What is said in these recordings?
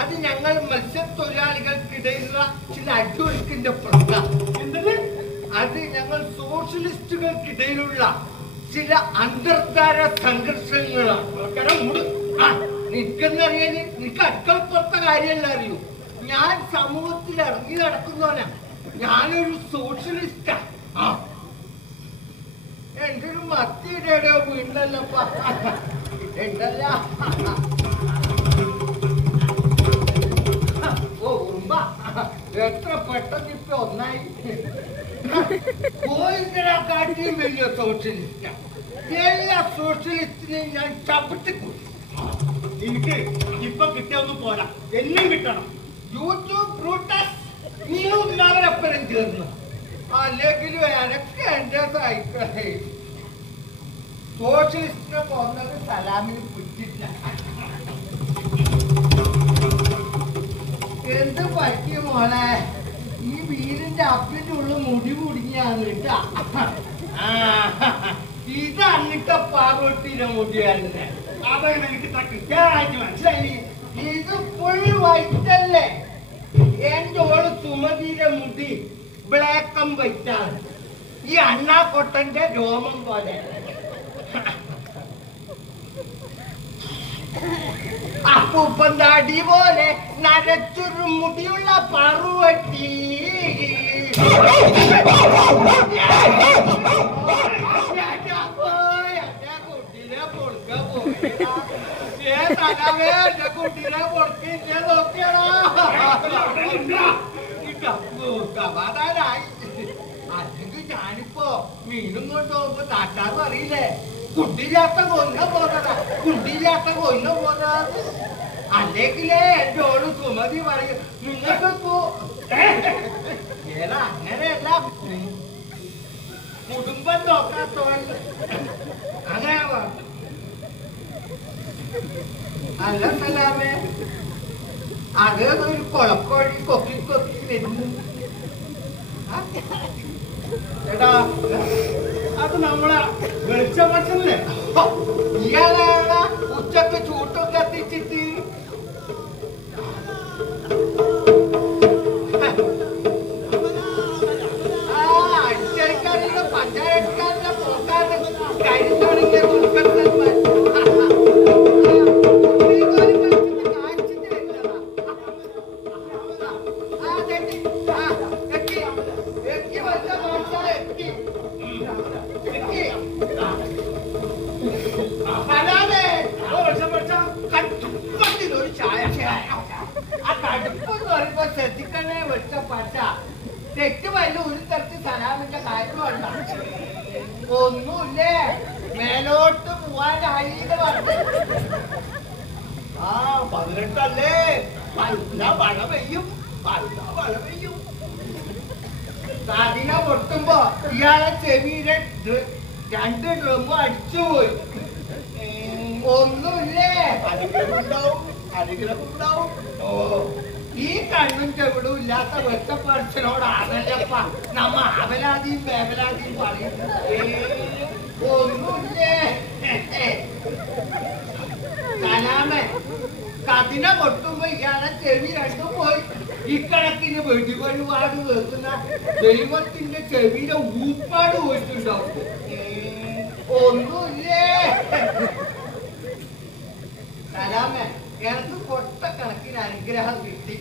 അത് ഞങ്ങൾ മത്സ്യത്തൊഴിലാളികൾക്കിടയിലുള്ള ചില അടിയൊഴുക്കിന്റെ പ്രശ്നം. അത് ഞങ്ങൾ സോഷ്യലിസ്റ്റുകൾക്കിടയിലുള്ള ചില അന്തർധാര സംഘർഷങ്ങളാണ്. നിനക്കെന്നറിയാന് നിനക്ക് അടുക്കളപ്പുറത്തെ കാര്യമല്ല അറിയൂ. ഞാൻ സമൂഹത്തിൽ ഇറങ്ങി നടക്കുന്നവനാ. ഞാനൊരു സോഷ്യലിസ്റ്റാ. എന്റെ ഒരു മത്തിയുടെ വീണ്ടല്ലപ്പ ഉണ്ടല്ല. ഓ ഉമ്മ എത്ര പെട്ടെന്ന് ഇപ്പൊ ഒന്നായി. കോഴിക്കാട്ടിയും വലിയ സോഷ്യലിസ്റ്റാ. എല്ലാ സോഷ്യലിസ്റ്റിനെയും ഞാൻ ചവിട്ടിക്കൂട്ടി. എനിക്ക് ഇപ്പൊ കിട്ടിയൊന്നും പോരാ, എന്നും കിട്ടണം. യൂട്യൂബ് ബ്രൂട്ടസ് നീയും അവരപ്പുറം ചേർന്നു. അല്ലെങ്കിലും എനക്ക് എന്റെ സൈക്കിളേ സോഷ്യലിസ്റ്റിനെ കൊന്നത് സലാമിന് പിടിച്ചില്ല. എന്ത് പറ്റി മോളെ? ഈ വീടിന്റെ അപ്പിന്റെ ഉള്ളിൽ മുടി കുടുങ്ങിയാന്ന് കേട്ടാ. ഇത് അന്നിട്ട പാറോട്ടിന്റെ മുടിയായിരുന്നേ. അതാണ് എനിക്ക് കൃത്യമായിട്ട് മനസ്സിലായി. ഇത് ഫുൾ വൈറ്റല്ലേ? എന്റെ ഓള് സുമതിയുടെ മുടി ബ്ലാക്ക് ആൻഡ് വൈറ്റ് ആണ്. ഈ അണ്ണാക്കൊട്ടന്റെ രോമം പോലെ. അപ്പൂപ്പന്താടി പോലെ നരച്ചൊരു മുടിയുള്ള പറുവട്ടി. കുട്ടീനെ പൊടുക്ക എന്റെ കുട്ടീനെ പൊടുക്കിന്റെ നോക്കിയടാ. അല്ലെങ്കിൽ ഞാനിപ്പോ മീനും കൊണ്ടുപോകുമ്പോ താറ്റാന്ന് അറിയില്ലേ? കുട്ടിയില്ലാത്ത കൊല്ല പോകാ, കുട്ടിയില്ലാത്ത കൊല്ല പോകാ. അല്ലെങ്കിലേ എന്റെ ഓട് സുമതി പറയും നിങ്ങൾക്ക് അങ്ങനെയല്ല, കുടുംബം നോക്കാത്തോണ്ട് അങ്ങനെ. അല്ല സലാമേ, അതൊരു കൊളക്കോഴി കൊക്കി കൊക്കി വരുന്നു. എടാ അത് നമ്മളെ വെളിച്ചപ്പച്ചല്ലേ? ഇയാളാണ് ഉച്ചക്ക് ചൂട്ടും കത്തിച്ചിട്ട് അടിച്ചടിക്കാരുടെ പഞ്ചായത്തുകാരുടെ പോക്കാരുടെ കഴിഞ്ഞ ശ്രദ്ധിക്കണേ വെച്ചപ്പച്ച. തെറ്റ് വല്ല ഒരു തരത്തിൽ സലാമിന്റെ കാര്യമല്ല. ഒന്നുമില്ലേ, മേലോട്ട് പോവാനായിന്ന് പറഞ്ഞു. 18 നല്ല മഴ പെയ്യും, നല്ല മഴ പെയ്യും. അതിനെ പൊട്ടുമ്പോ ഇയാളെ ചെവിയുടെ 2 ഡ്രമ്മും അടിച്ചുപോയി. ഒന്നുമില്ലേ, അനുഗ്രഹമുണ്ടാവും. ഈ കണ്ണും ചെവിടും ഇല്ലാത്ത വെച്ചപ്പടിച്ചനോട് ആവലപ്പ നമ്മ ആവലാതിയും വേവലാതിയും പറയുന്നു. ഒന്നുമില്ലേ സലാമേ, കതിനെ പൊട്ടുമ്പോ ഇയാളെ ചെവി 2 പോയി. ഇക്കണക്കിന് വെടിവഴിപാട് വെക്കുന്ന ദൈവത്തിന്റെ ചെവിയുടെ ഊപ്പാട് പോയിട്ടുണ്ടാവും. ഒന്നുമില്ലേ സലാമേ, എനിക്ക് കൊട്ടക്കണക്കിന് അനുഗ്രഹം കിട്ടി.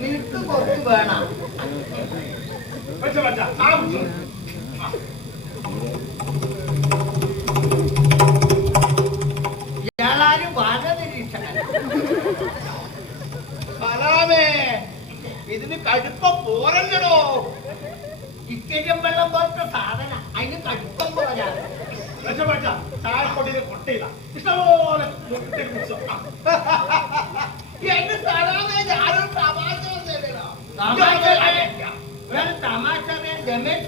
നിനക്ക് കുറച്ച് വേണം. ഇയാളാരും വാഴ നിരീക്ഷണം. സലാമേ, ഇതിന് കടുപ്പം പോരല്ലോ. ഇക്കരം വെള്ളം പോലത്തെ സാധന, അതിന് കടുപ്പം പോരാണ്. ചായപ്പൊടിയിലെ കൊട്ടയില്ല, ഇഷ്ടംപോലെ എന്റെ സലാമേ, ഞാനൊരു തമാശ തമാശ രമേശ്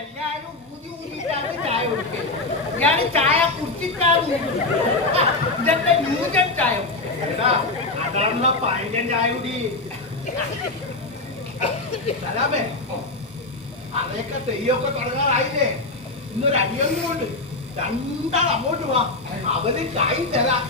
എല്ലാരും ഊതി ഊതിയിട്ടാണ് ചായ കുടിക്കല്. ഞാൻ ചായ കുടിച്ചിട്ടാണ്. ഇതൊക്കെ ന്യൂജൻ ചായ. അതാണല്ലോ പഴഞ്ചൻ ചായ കുടി. സലാമേ, അതൊക്കെ തെയ്യൊക്കെ തുടങ്ങാറായില്ലേ? ഇന്നൊരു അടിയൊന്നും കൊണ്ട് രണ്ടാൾ അങ്ങോട്ട് വാ, അവര് കായി തരാം.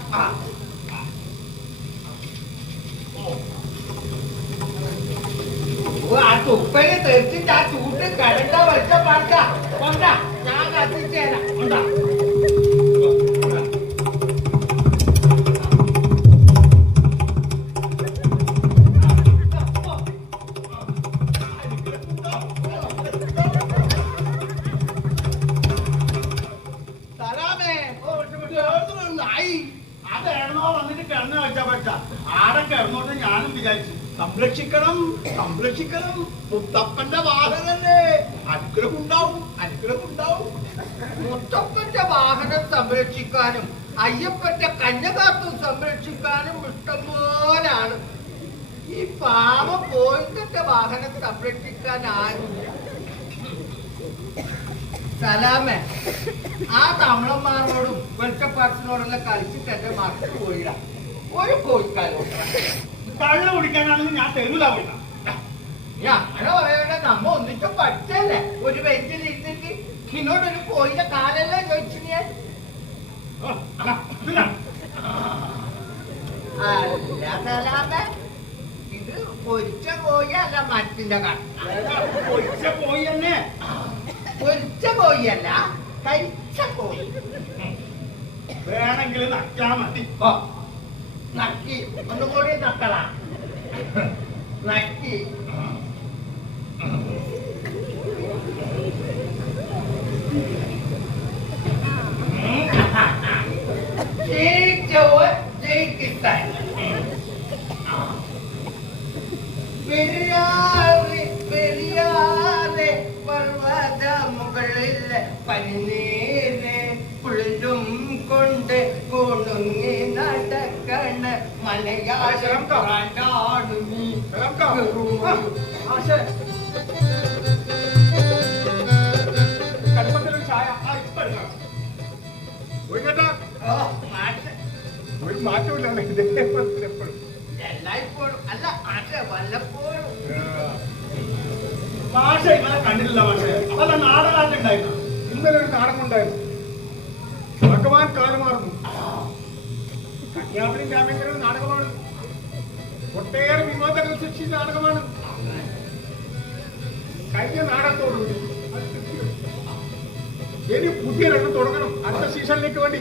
ആ തുപ്പല് തെറിച്ചിട്ട് ആ ചൂട്ട് കടണ്ട വെച്ച പാട്ട കൊണ്ട ഞാൻ കത്തിച്ചു തരാം. കൊണ്ടാ ഞാനും വിചാരിച്ചു സംരക്ഷിക്കണം സംരക്ഷിക്കണം. മുത്തപ്പന്റെ വാഹനല്ലേ, അനുഗ്രഹം ഉണ്ടാവും അനുഗ്രഹം ഉണ്ടാവും. മുത്തപ്പന്റെ വാഹനം സംരക്ഷിക്കാനും അയ്യപ്പന്റെ കന്യകാത്വം സംരക്ഷിക്കാനും ഇഷ്ടംപോലാണ്. ഈ പാവ പോയിന്റെ വാഹനം സംരക്ഷിക്കാൻ ആരുമില്ല. സലാമേ, ആ തമിഴന്മാരോടും വെളിച്ചപ്പാട്ടിനോടെല്ലാം കളിച്ചിട്ട് എന്റെ മക്കൾ പോയിട ഒരു കോഴിക്കാലോ കള്ളു കുടിക്കാനാണെങ്കിൽ ഞാൻ തെരുവിലാ പോയില്ല. അങ്ങനെ പറയണ്ട, നമ്മ ഒന്നിച്ചും പഠിച്ചല്ലേ. ഒരു ബെഞ്ചിൽ ഇരുന്നിട്ട് ഇന്നോടൊരു കോഴിയുടെ കാലെല്ലാം ചോദിച്ചു ഞാൻ. അല്ല സലാമേ, ഇത് പൊരിച്ച കോഴിയല്ല, മറ്റിന്റെ പൊരിച്ച കോഴി തന്നെ. പൊരിച്ച കോഴിയല്ല, കരിച്ച കോഴി. വേണമെങ്കിൽ നക്കാ മതി. നക്കി ഒന്നും കൂടി നക്കള നക്കി. പെരിയാറ് പെരിയാറ് പർവ്വത മുകളിൽ പനിനീര് കുളിരും കൊണ്ട് കുണുങ്ങി നടക്കണ മലയാളം കാണാണ് നീ. കടുപ്പത്തിലൊരു ചായ ഒരു മാറ്റമില്ലാണ് എപ്പോഴും എല്ലായ്പ്പോഴും അല്ല മാഷെ വല്ലപ്പോഴും. മാഷ ഇങ്ങനെ കണ്ടിട്ടില്ല മാഷെ. അതല്ല നാടകാറ്റുണ്ടായിരുന്നു. ഇന്നലെ ഒരു നാടകം ഉണ്ടായിരുന്നു. ഭഗവാൻ കാലുമാറുന്നു. കന്യാകുമാരി രാമേന്ദ്രൻ നാടകമാണ്. ഒട്ടേറെ വിനോദങ്ങൾ സൃഷ്ടിച്ച നാടകമാണ്. കഴിഞ്ഞ നാടകത്തോടുകൂടി ഇനി പുതിയ രംഗം തുടങ്ങണം. അടുത്ത സീസണിലേക്ക് വേണ്ടി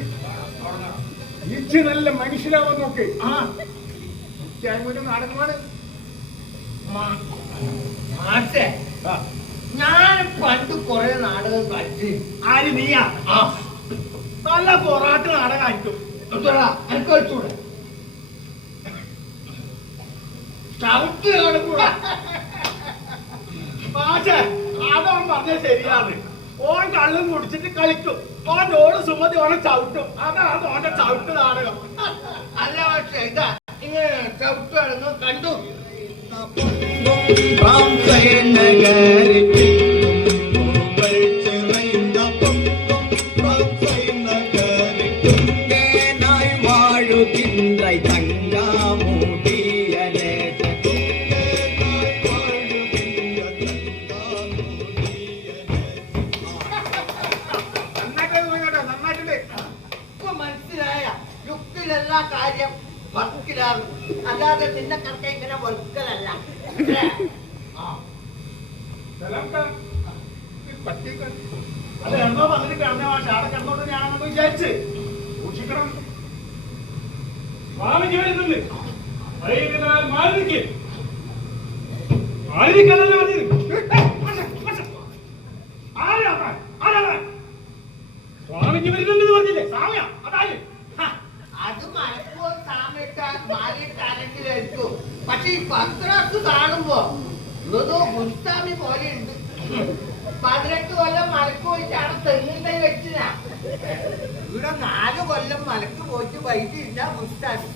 ഇച്ച് നല്ല മനുഷ്യരാവാൻ നോക്ക്. നാടകമാണ്. മാഷെ, ഞാൻ പണ്ട് കുറെ നാടകം കളിച്ച്. ആര് നീയാ? നല്ല പൊറാട്ട് നാടകമായിരിക്കും. എനിക്ക് കളിച്ചൂടെ? ചവിട്ട് കാണുകൂടാ. മാഷെ, അതവൻ പറഞ്ഞത് ശരിയാണ്. ഓൻ കള്ളും കുടിച്ചിട്ട് കളിക്കും. ഓൻ ഓട് സുമതി ഓനെ ചവിട്ടും. അതാണ് ഓന്റെ ചവിട്ട് നാടകം. അല്ല പക്ഷേ ഇതാ ഇങ്ങനെ ചവിട്ട് കാണുന്നു കണ്ടു. യുക്തിയിലെല്ലാ കാര്യം വർക്കിലാണ്, അല്ലാതെ നിന്നെ കറക്ക ഇങ്ങനെ വർക്കലല്ല. അത് എന്നോ വന്നിട്ട് കിടന്ന ഭാഷ അവിടെ കിടന്നോണ്ട് ഞാനൊന്ന് വിചാരിച്ച് സൂക്ഷിക്കണം. സ്വാമിജി വരുന്നുണ്ട്. സ്വാമിജി വരുന്നുണ്ടെന്ന് പറഞ്ഞില്ലേ? സാമ്യ അതായത് അത് മലപ്പോ സാമ്യട്ട മാലിട്ടാണെങ്കിലായിരിക്കും. പക്ഷെ ഈ പത്രാസ് കാണുമ്പോ ഇതോ ഗുസ്താമി പോലെയുണ്ട്. 18 കൊല്ലം മലക്ക് പോയിട്ടാണ് തെങ്ങിന്റെ വെച്ചിനാ. ഇവിടെ 4 കൊല്ലം മലക്ക് പോയിട്ട് വൈകിട്ടില്ല ഗുസ്താമി.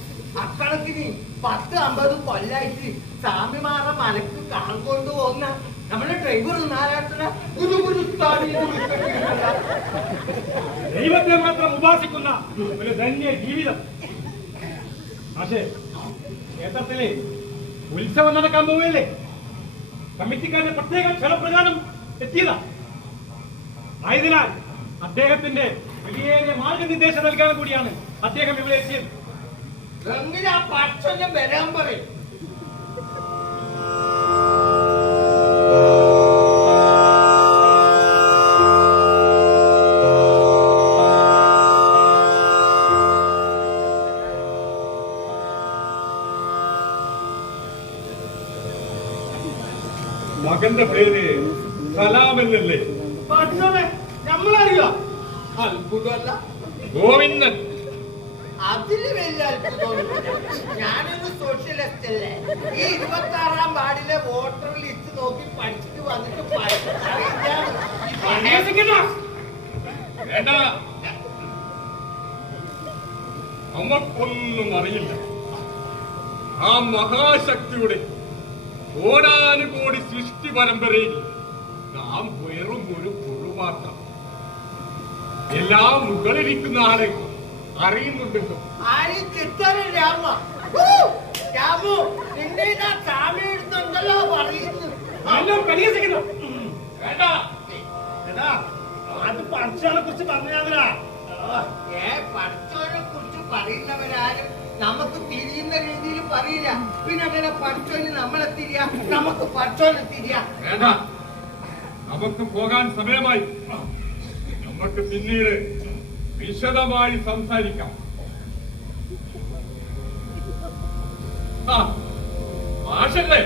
അക്കണക്കിന് 10-50 കൊല്ലായിട്ട് സ്വാമിമാരെ മലക്ക് കാണുകൊണ്ട് പോകുന്ന നമ്മുടെ ഡ്രൈവർ നാരായണ ദൈവത്തെ മാത്രം ഉപാസിക്കുന്ന ഒരു ധന്യ ജീവിതം. പക്ഷേ ക്ഷേത്രത്തിലെ ഉത്സവം നടക്കാൻ പോവുകയല്ലേ? കമ്മിറ്റിക്കാരുടെ പ്രത്യേക ക്ഷണപ്രകാരം എത്തിയതാ. ആയതിനാൽ അദ്ദേഹത്തിന്റെ വലിയ മാർഗനിർദ്ദേശം നൽകാൻ കൂടിയാണ് അദ്ദേഹം ഇവിടെ എത്തിയത്. എന്തിനാ പച്ചനെ വരാൻ പറയും? മകന്റെ പേര് സലാമെന്നല്ലേ? പഠിച്ചോനെ നമ്മളറിയോ? അത്ഭുതമല്ല, ഗോവിന്ദൻ. അതില് വലിയ അത്ഭുതമൊന്നുമില്ല. ഞാനൊരു സോഷ്യലിസ്റ്റ് അല്ലേ. ഈ 26ാം വാർഡിലെ വോട്ടർ ലിസ്റ്റ് നോക്കി പഠിച്ചിട്ട് വന്നിട്ട് വേണ്ട, നമുക്കൊന്നും അറിയില്ല. ആ മഹാശക്തിയുടെ കോടാനുകോടി സൃഷ്ടി പരമ്പരയിൽ നാം വെറും ഒരു പുഴു മാത്രം. എല്ലാം മുകളിലിരിക്കുന്ന ആളെ അറിയുന്നുണ്ടല്ലോ. ആരും ചിത്തരം രാമ രാമു നിന്നെ ഞാൻ സ്വാമി എടുത്തുണ്ടല്ലോ പറയുന്നു. വേണ്ട, എടാ അത് പഠിച്ചോനെ കുറിച്ച് പറഞ്ഞാ. പഠിച്ചോനെ കുറിച്ച് പറയുന്നവരാരും നമുക്ക് തിരിയുന്ന രീതിയിൽ പറയില്ല. പിന്നെ അങ്ങനെ പഠിച്ചോന് നമ്മളെ തിരിയാ, നമുക്ക് പഠിച്ചോനെ തിരിയാ. വേണ്ട, നമുക്ക് പോകാൻ സമയമായി. നമുക്ക് പിന്നീട് വിശദമായി സംസാരിക്കാം. ഭാഷല്ലേ,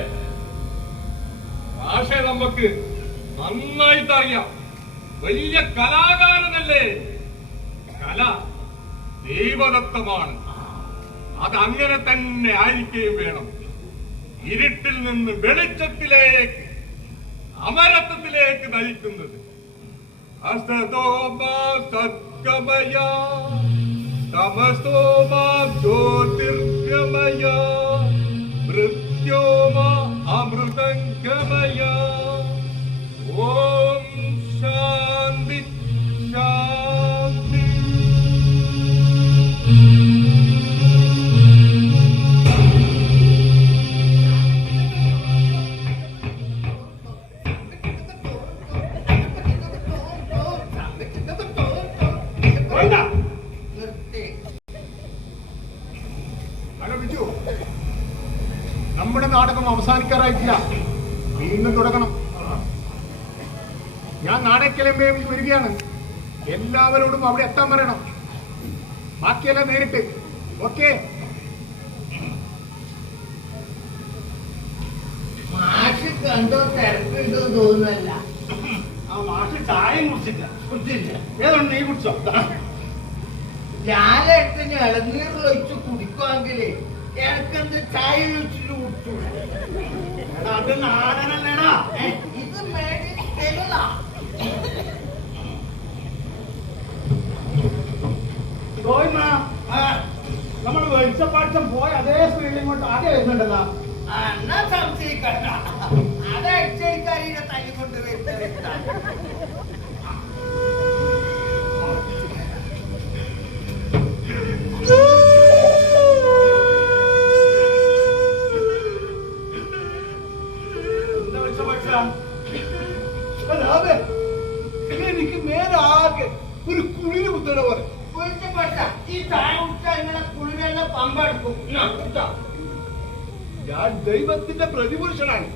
ഭാഷ നമുക്ക് നന്നായിട്ട് അറിയാം. വലിയ കലാകാരനല്ലേ. കല ദൈവദത്തമാണ്. അതങ്ങനെ തന്നെ ആയിരിക്കുകയും വേണം. ഇരുട്ടിൽ നിന്ന് വെളിച്ചത്തിലേക്ക്, അമരത്വത്തിലേക്ക് നയിക്കുന്നത്. അസതോമാ സദ്ഗമയ തമസോമാ ജ്യോതിർഗമയ മൃത്യോമാ അമൃതംഗമയ. ഓം ശാന്തി ശാന്തി. ഹലോ ബിജു, നമ്മുടെ നാടകം അവസാനിക്കാറായിട്ടില്ല. വീണ്ടും തുടങ്ങണം. ഞാൻ നാടകക്കലമ്പയിൽ വരികയാണ്. എല്ലാവരോടും അവിടെ എത്താൻ പറയണം. ബാക്കിയെല്ലാം നേരിട്ട്. ഓക്കെ? മാഷ് കണ്ടോ തിരക്കുണ്ടോ തോന്നുന്നല്ല. ആ മാഷ് ചായയും കുടിച്ചില്ല. ഏതുണ്ട് നീ കുടിച്ചോ? ലാലേട്ടന് ഇളനീറിലൊഴിച്ച് കുടിക്കുമെങ്കില് എനിക്കെന്ത് ചായ ഒഴിച്ചിട്ട് കുടിച്ചു. അത് നാടനല്ലേടാ. ഇത് മേടിച്ചതാ. നമ്മൾ വെളിച്ചപ്പാട്ടം പോയ അതേ സ്പീഡിൽ ഇങ്ങോട്ട് ആദ്യം വരുന്നുണ്ടല്ലോ. എന്നാ സംശയിക്കണ്ട, അത് അടിച്ചടിക്കാരിയുടെ തല്ലി കൊണ്ട് വരുന്ന. എനിക്ക് മേലാകെ ഒരു കുളിര് കുത്തണ പോലെ. ഈ ചായ കുടിച്ചാൽ ഇങ്ങനെ കുളിരെല്ലാം പമ്പെടുക്കും. ഞാൻ ദൈവത്തിന്റെ പ്രതിപുരുഷനാണ്.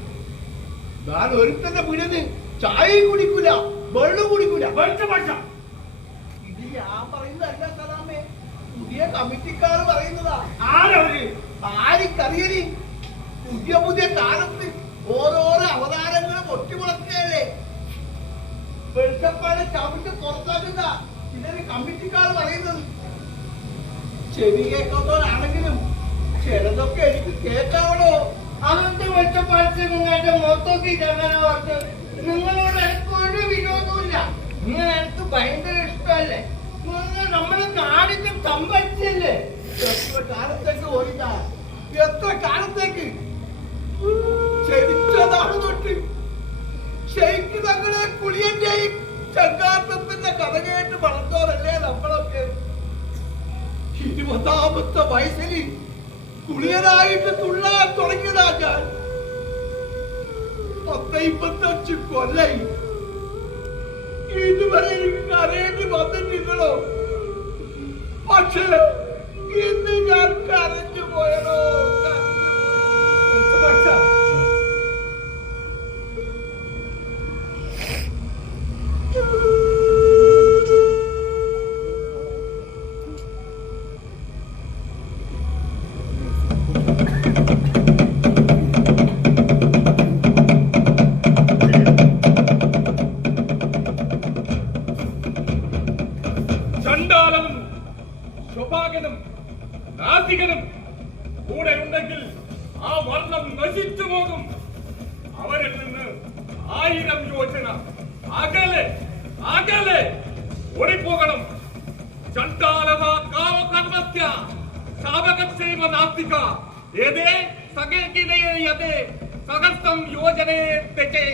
ഞാൻ ഒരുത്തന്റെ പിടിന്ന് ചായ കുടിക്കൂല, വെള്ളം കുടിക്കൂല. ഇത് ഞാൻ പറയുന്നതല്ല സലാമേ, പുതിയ കമ്മിറ്റിക്കാർ പറയുന്നതാ. ആരവര്? ആരിക്കറിയണി? പുതിയ പുതിയ കാലത്ത് ഓരോരോ അവതാരങ്ങളും ഒറ്റിമുളക്കുകയല്ലേ. വെളിച്ചപ്പാട് ചവിട്ട് പുറത്താക്കുന്ന ചിലര് കമ്മിറ്റിക്കാർ പറയുന്നത്. ചെവി കേൾക്കാത്തവരാണെങ്കിലും ചിലതൊക്കെ എനിക്ക് കേൾക്കാവണോ. അതെന്ത് വെച്ചപ്പാടിച്ച് നിങ്ങളുടെ മൊത്തമൊക്കെ ഇതങ്ങനെ പറഞ്ഞു. നിങ്ങളോട് എനിക്ക് ഒരു വിരോധമില്ല. നിങ്ങൾ എനിക്ക് ഭയങ്കര ഇഷ്ടമല്ലേ. നിങ്ങൾ നമ്മുടെ നാടിന്റെ സമ്പത്തില്ലേ. എത്ര കാലത്തേക്ക് ഓടിക്കാ, എത്ര കാലത്തേക്ക് ക്ഷണിച്ചതാണ് തൊട്ട് ഷെയ്ക്ക് തങ്ങളെ കുളിയന്റെയും ചങ്കാത്തത്തിന്റെ കഥ കേട്ട് വളർന്നവരല്ലേ നമ്മളൊക്കെ. 20ാമത്തെ വയസ്സിൽ കുളിയനായിട്ട് തുള്ളാൻ തുടങ്ങിയതാ ഞാൻ. 10-25 കൊല്ലായി ഇതുവരെ എനിക്ക് കരയേണ്ടി വന്നിട്ടില്ലടോ. പക്ഷേ ഇന്ന് ഞാൻ കരഞ്ഞു പോയടോ. ചണ്ടാലനും സ്വഭാഗനും നാസികനും കൂടെ ഉണ്ടെങ്കിൽ ആ വർണ്ണം നശിച്ചു പോകും. അവരിൽ നിന്ന് 1000 യോജന അകലെ അകലെ ഓടിപ്പോകണം. ചണ്ടാലവ കാവകർമ്മസ്യ ശാവകക്ഷേമ നാസ്തിക ഏതേ സകേകിനേ യതേ സഹസ്രം യോജനേ തെജേ